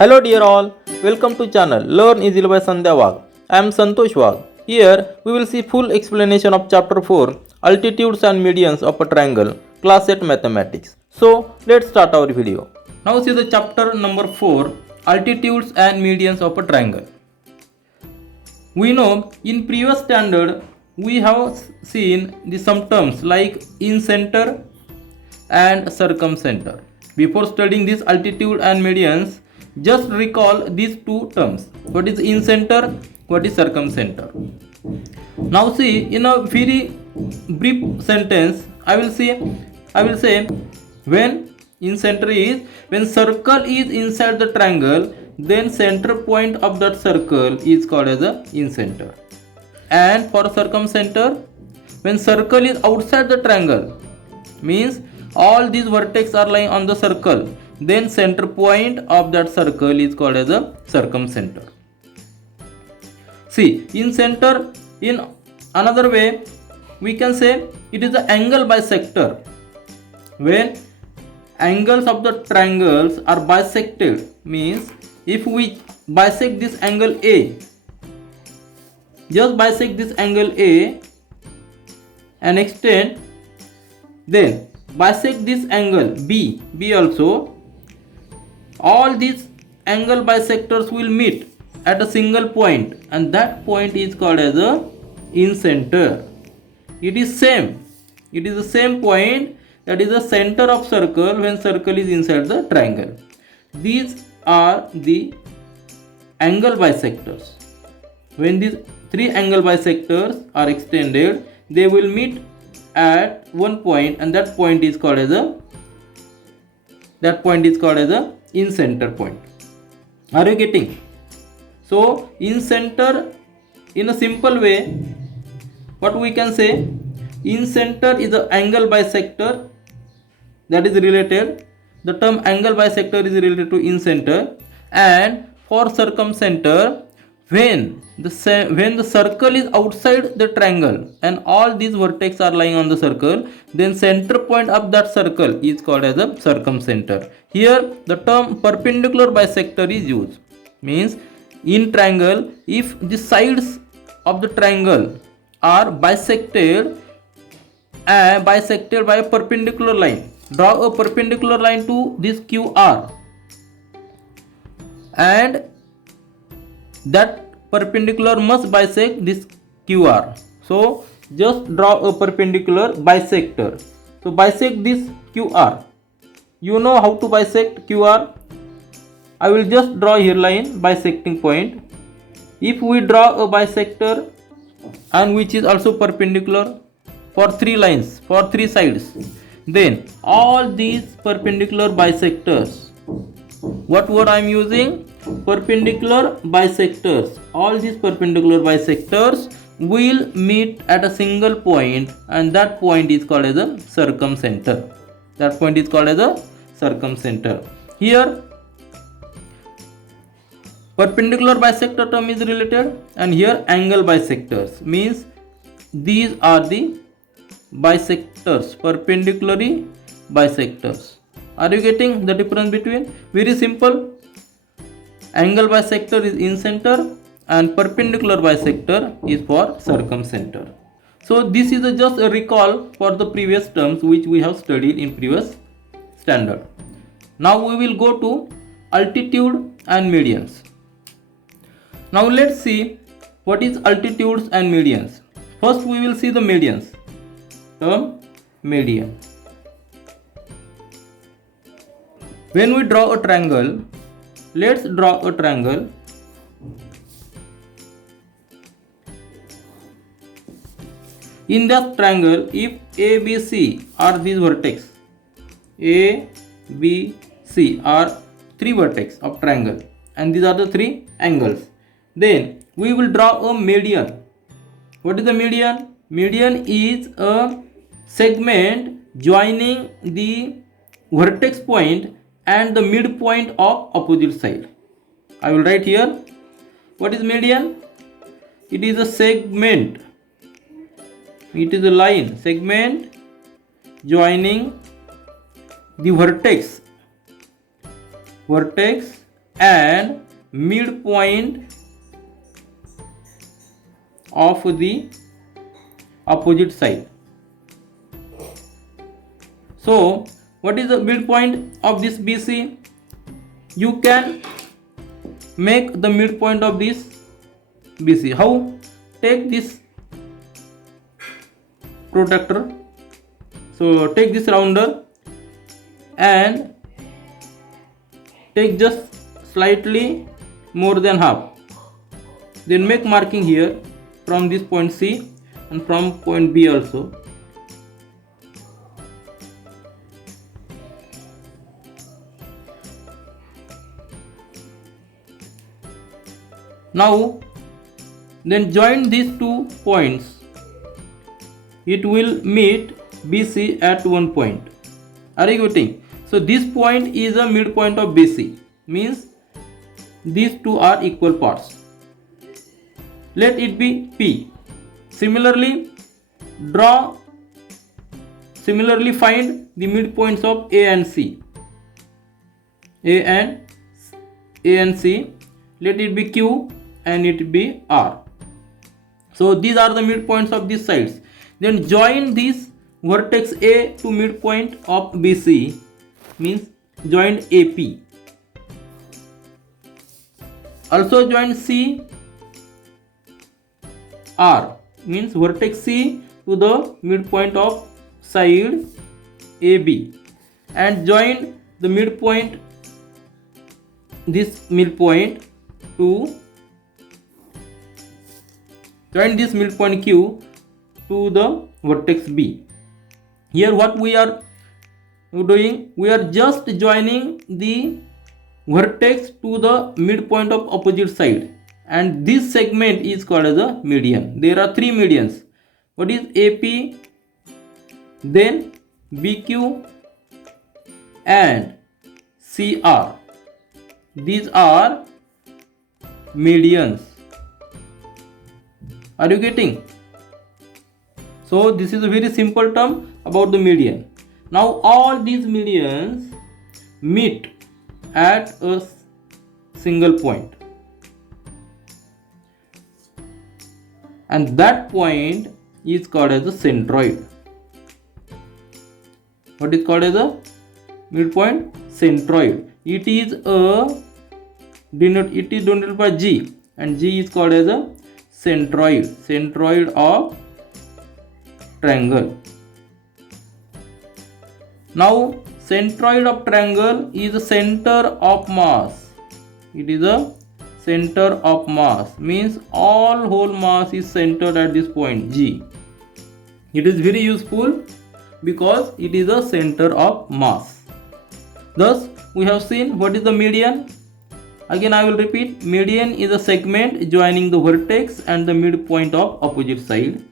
Hello dear all, welcome to channel Learn Easily by Sandhya Wagh. I am Santosh Wagh. Here we will see full explanation of chapter 4 Altitudes and Medians of a Triangle, class 8 Mathematics. So let's start our video. Now see the chapter number 4 Altitudes and Medians of a Triangle. We know in previous standard we have seen the some terms like incenter and circumcenter. Before studying this altitude and medians, just recall these two terms. What is incenter? What is circumcenter? Now see, in a very brief sentence, I will say when incenter is when circle is inside the triangle, then center point of that circle is called as a incenter. And for circumcenter, when circle is outside the triangle, means all these vertex are lying on the circle, then center point of that circle is called as a circumcenter. See, in center, in another way we can say it is the angle bisector. When angles of the triangles are bisected, means if we bisect this angle A, just bisect this angle A and extend, then bisect this angle B also, all these angle bisectors will meet at a single point, and that point is called as a incenter. It is the same point, that is the center of circle when circle is inside the triangle. These are the angle bisectors. When these three angle bisectors are extended, they will meet at one point, and that point is called as a incenter point. Are you getting? So incenter, in a simple way, what we can say, incenter is the angle bisector that is related. The term angle bisector is related to incenter. And for circumcenter, when the circle is outside the triangle and all these vertex are lying on the circle, then center point of that circle is called as a circumcenter. Here the term perpendicular bisector is used. Means in triangle, if the sides of the triangle are bisected by a perpendicular line, draw a perpendicular line to this QR, and that perpendicular must bisect this QR. So just draw a perpendicular bisector. So bisect this QR. You know how to bisect QR. I will just draw here line bisecting point. If we draw a bisector and which is also perpendicular for three lines, for three sides, then all these perpendicular bisectors, what word I am using? Perpendicular bisectors. All these perpendicular bisectors will meet at a single point, and that point is called as a circumcenter. That point is called as a circumcenter. Here perpendicular bisector term is related, and here angle bisectors, means these are the bisectors, perpendicularly bisectors. Are you getting the difference between? Very simple. Angle bisector is incenter and perpendicular bisector is for circumcenter. So this is just a recall for the previous terms which we have studied in previous standard. Now we will go to altitude and medians. Now let's see what is altitudes and medians. First we will see the medians. Term median. When we draw a triangle, let's draw a triangle. In that triangle, if A, B, C are these vertex, A, B, C are three vertex of triangle, and these are the three angles, then we will draw a median. What is the median? Median is a segment joining the vertex point and the midpoint of opposite side. I will write here. What is median? It is a segment. It is a line, segment joining the vertex and midpoint of the opposite side. So what is the midpoint of this BC? You can make the midpoint of this BC. How? Take this protractor. So take this rounder and take just slightly more than half. Then make marking here from this point C and from point B also. Now then join these 2 points. It will meet BC at one point. Are you getting? So this point is a midpoint of BC, means these two are equal parts. Let it be P. Similarly find the midpoints of A and C. A and C. Let it be Q and it be R. So these are the midpoints of these sides. Then join this vertex A to midpoint of BC, means join AP. Also join C R, means vertex C to the midpoint of side AB, and join the midpoint, this midpoint to join this midpoint Q to the vertex B. Here what we are doing, we are just joining the vertex to the midpoint of opposite side, and this segment is called as a median. There are 3 medians. What is AP, then BQ and CR. These are medians. Are you getting? So this is a very simple term about the median. Now all these medians meet at a single point, and that point is called as a centroid. What is called as a midpoint? Centroid. It is denoted by G, and G is called as a centroid of triangle. Now centroid of triangle is a center of mass. It is a center of mass, means all whole mass is centered at this point G. It is very useful because it is a center of mass. Thus we have seen what is the median. Again I will repeat, median is a segment joining the vertex and the midpoint of opposite side.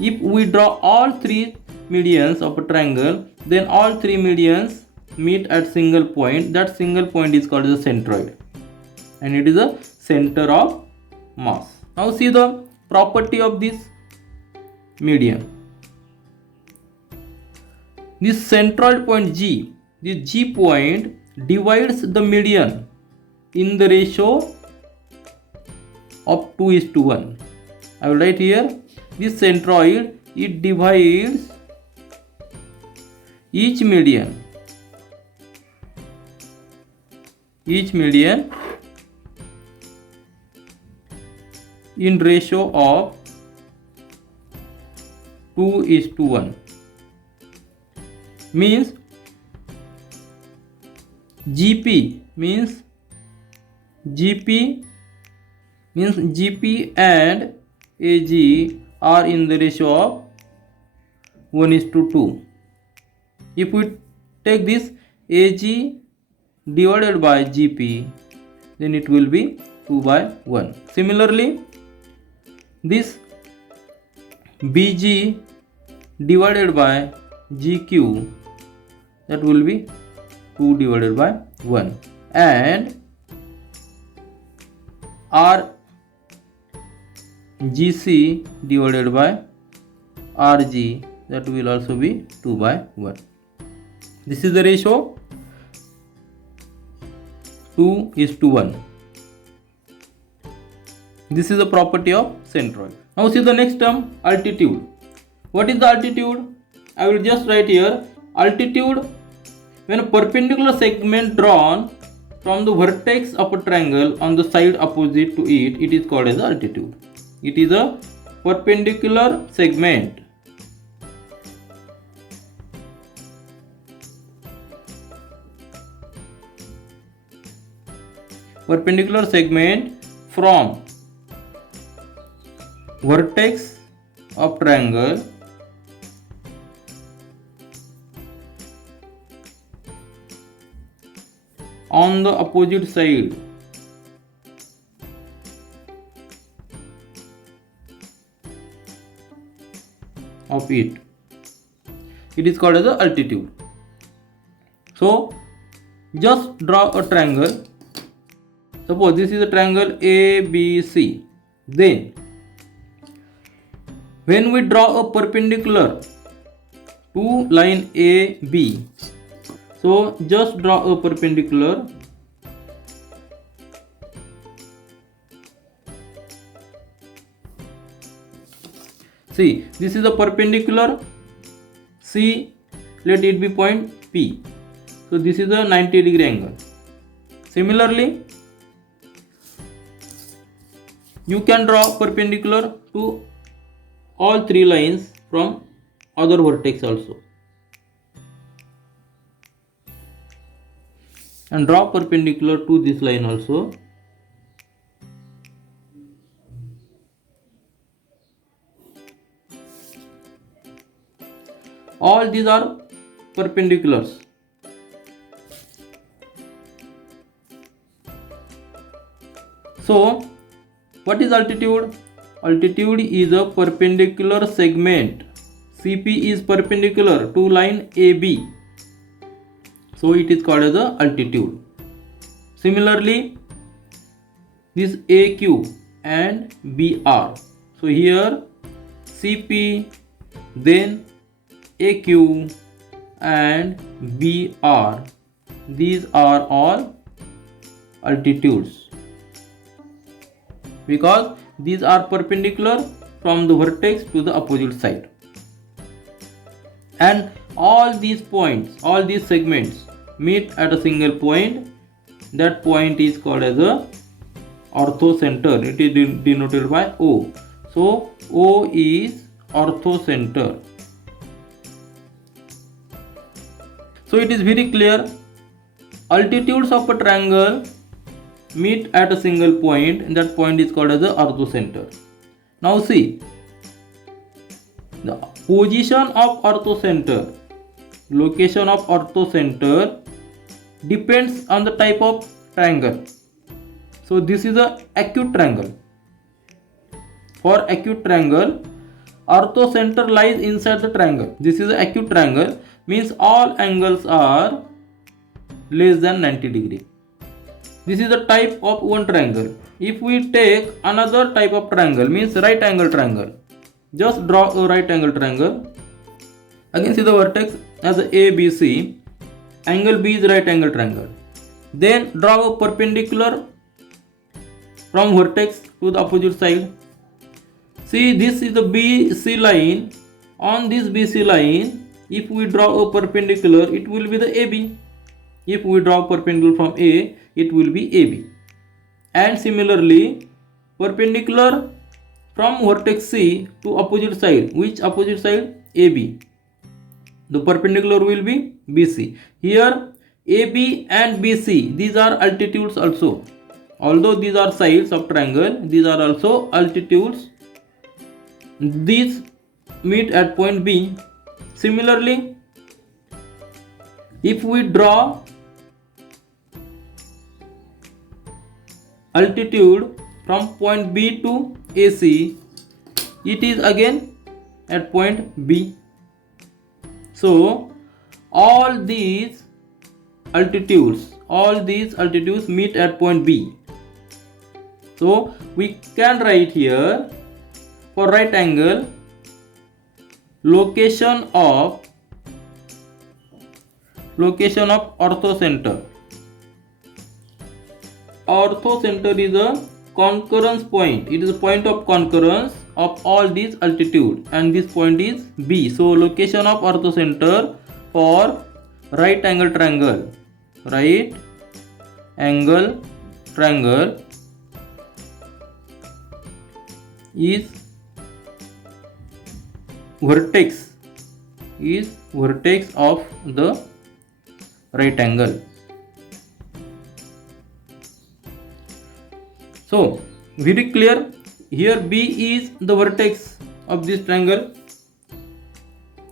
If we draw all 3 medians of a triangle, then all 3 medians meet at single point. That single point is called the centroid, and it is a center of mass. Now see the property of this median. This centroid point G, this G point divides the median in the ratio of 2:1. I will write here, this centroid, it divides each median in ratio of 2:1. Means GP means GP and AG are in the ratio of 1:2. If we take this AG divided by GP, then it will be 2/1. Similarly, this BG divided by GQ, that will be 2/1, and RGC divided by RG, that will also be 2/1. This is the ratio. 2:1. This is the property of centroid. Now see the next term, altitude. What is the altitude? I will just write here, altitude when a perpendicular segment drawn from the vertex of a triangle on the side opposite to it, it is called as altitude. It is a perpendicular segment. Perpendicular segment from vertex of triangle on the opposite side of it. It is called as the altitude. So just draw a triangle. Suppose this is a triangle ABC. Then when we draw a perpendicular to line AB, so just draw a perpendicular see, this is a perpendicular C, let it be point P. So this is a 90-degree angle. Similarly, you can draw perpendicular to all three lines from other vertex also. And draw perpendicular to this line also. All these are perpendiculars. So what is altitude? Altitude is a perpendicular segment. CP is perpendicular to line AB. So it is called as the altitude. Similarly, this AQ and BR. So here CP, then AQ and BR. These are all altitudes because these are perpendicular from the vertex to the opposite side. And all these points, all these segments meet at a single point. That point is called as a orthocenter. It is denoted by O. So O is orthocenter. So it is very clear, altitudes of a triangle meet at a single point, and that point is called as the orthocenter. Now see, the position of orthocenter, location of orthocenter depends on the type of triangle. So this is a acute triangle. For acute triangle, orthocenter lies inside the triangle. This is an acute triangle, means all angles are less than 90 degree. This is the type of one triangle. If we take another type of triangle, means right angle triangle, just draw a right angle triangle. Again see the vertex as ABC, angle B is right angle triangle. Then draw a perpendicular from vertex to the opposite side. See, this is the BC line. On this BC line, if we draw a perpendicular, it will be the AB. If we draw perpendicular from A, it will be AB. And similarly, perpendicular from vertex C to opposite side. Which opposite side? AB. The perpendicular will be BC. Here AB and BC, these are altitudes also. Although these are sides of triangle, these are also altitudes. These meet at point B. Similarly, if we draw altitude from point B to AC, it is again at point B. So all these altitudes meet at point B. So we can write here, for right angle, location of orthocenter orthocenter is a concurrence point. It is a point of concurrence of all these altitude, and this point is B. So location of orthocenter for right angle triangle is vertex of the right angle. So very clear, here B is the vertex of this triangle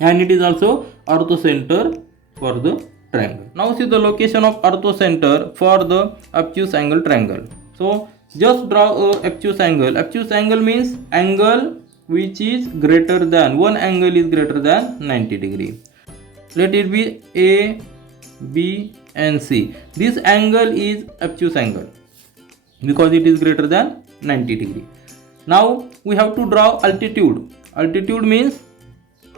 and it is also orthocenter for the triangle. Now see the location of orthocenter for the obtuse angle triangle. So just draw a obtuse angle. Obtuse angle means angle which is greater than, one angle is greater than 90 degree. Let it be A, B and C. This angle is obtuse angle because it is greater than 90 degree. Now we have to draw altitude. Altitude means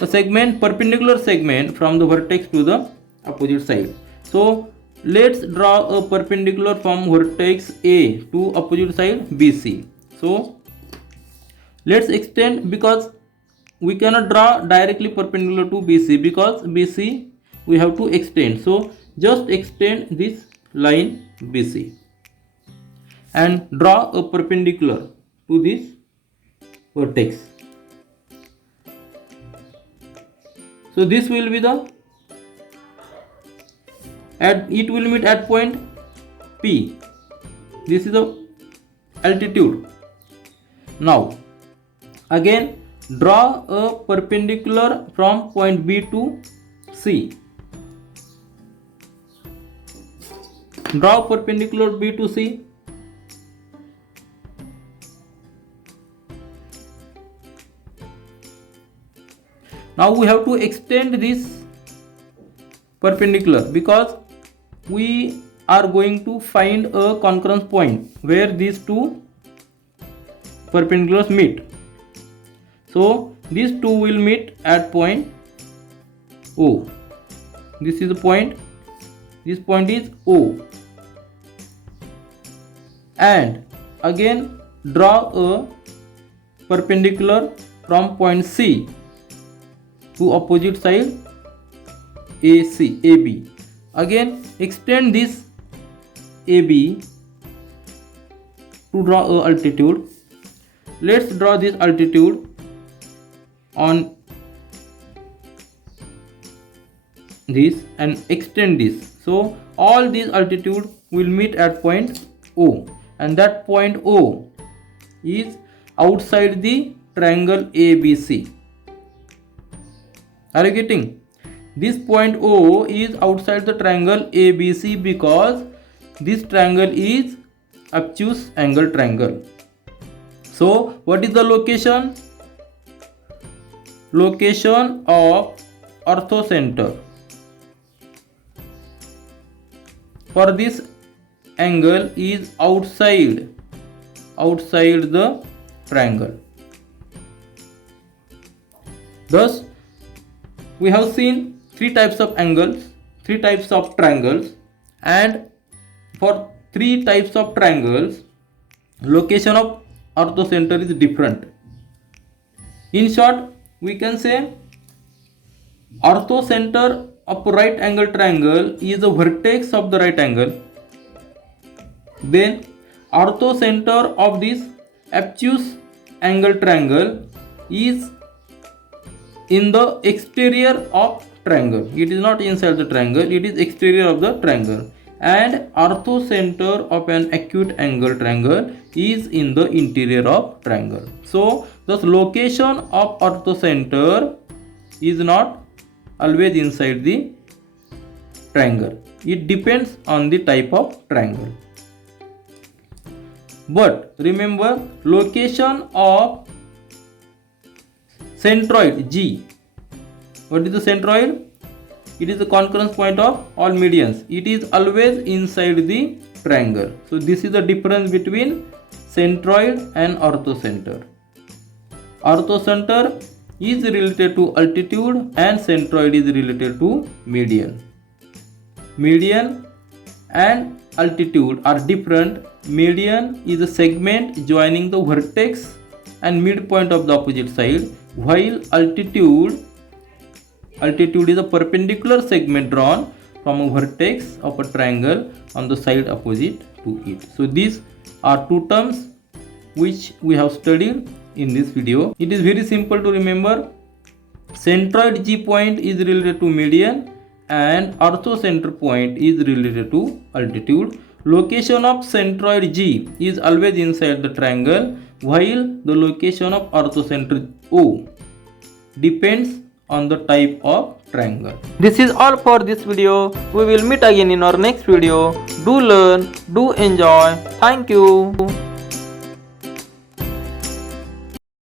a segment, perpendicular segment from the vertex to the opposite side. So let's draw a perpendicular from vertex A to opposite side BC. So let's extend, because we cannot draw directly perpendicular to BC, because BC we have to extend. So just extend this line BC and draw a perpendicular to this vertex. So this will be the, it will meet at point P. This is the altitude. Now again draw a perpendicular from point B to C. Draw perpendicular B to C. Now we have to extend this perpendicular because we are going to find a concurrence point where these two perpendiculars meet. So these two will meet at point O. This is the point. This point is O. And again draw a perpendicular from point C to opposite side AB. Again extend this AB to draw a altitude. Let's draw this altitude on this and extend this. So all these altitude will meet at point O, and that point O is outside the triangle ABC. Are you getting? This point O is outside the triangle ABC because this triangle is obtuse angle triangle. So what is the location? Location of orthocenter for this angle is outside the triangle. Thus we have seen three types of angles, three types of triangles, and for three types of triangles location of orthocenter is different. In short, we can say orthocenter of right angle triangle is the vertex of the right angle. Then orthocenter of this obtuse angle triangle is in the exterior of triangle. It is not inside the triangle, it is exterior of the triangle. And orthocenter of an acute angle triangle is in the interior of triangle. So the location of orthocenter is not always inside the triangle. It depends on the type of triangle. But remember, location of centroid G. What is the centroid? It is the concurrence point of all medians. It is always inside the triangle. So this is the difference between centroid and orthocenter. Orthocenter is related to altitude and centroid is related to median. Median and altitude are different. Median is a segment joining the vertex and midpoint of the opposite side, while altitude is a perpendicular segment drawn from a vertex of a triangle on the side opposite to it. So these are two terms which we have studied in this video. It is very simple to remember. Centroid G point is related to median and orthocenter point is related to altitude. Location of centroid G is always inside the triangle, while the location of orthocenter O depends on the type of triangle. This is all for this video. We will meet again in our next video. Do learn, do enjoy. Thank you.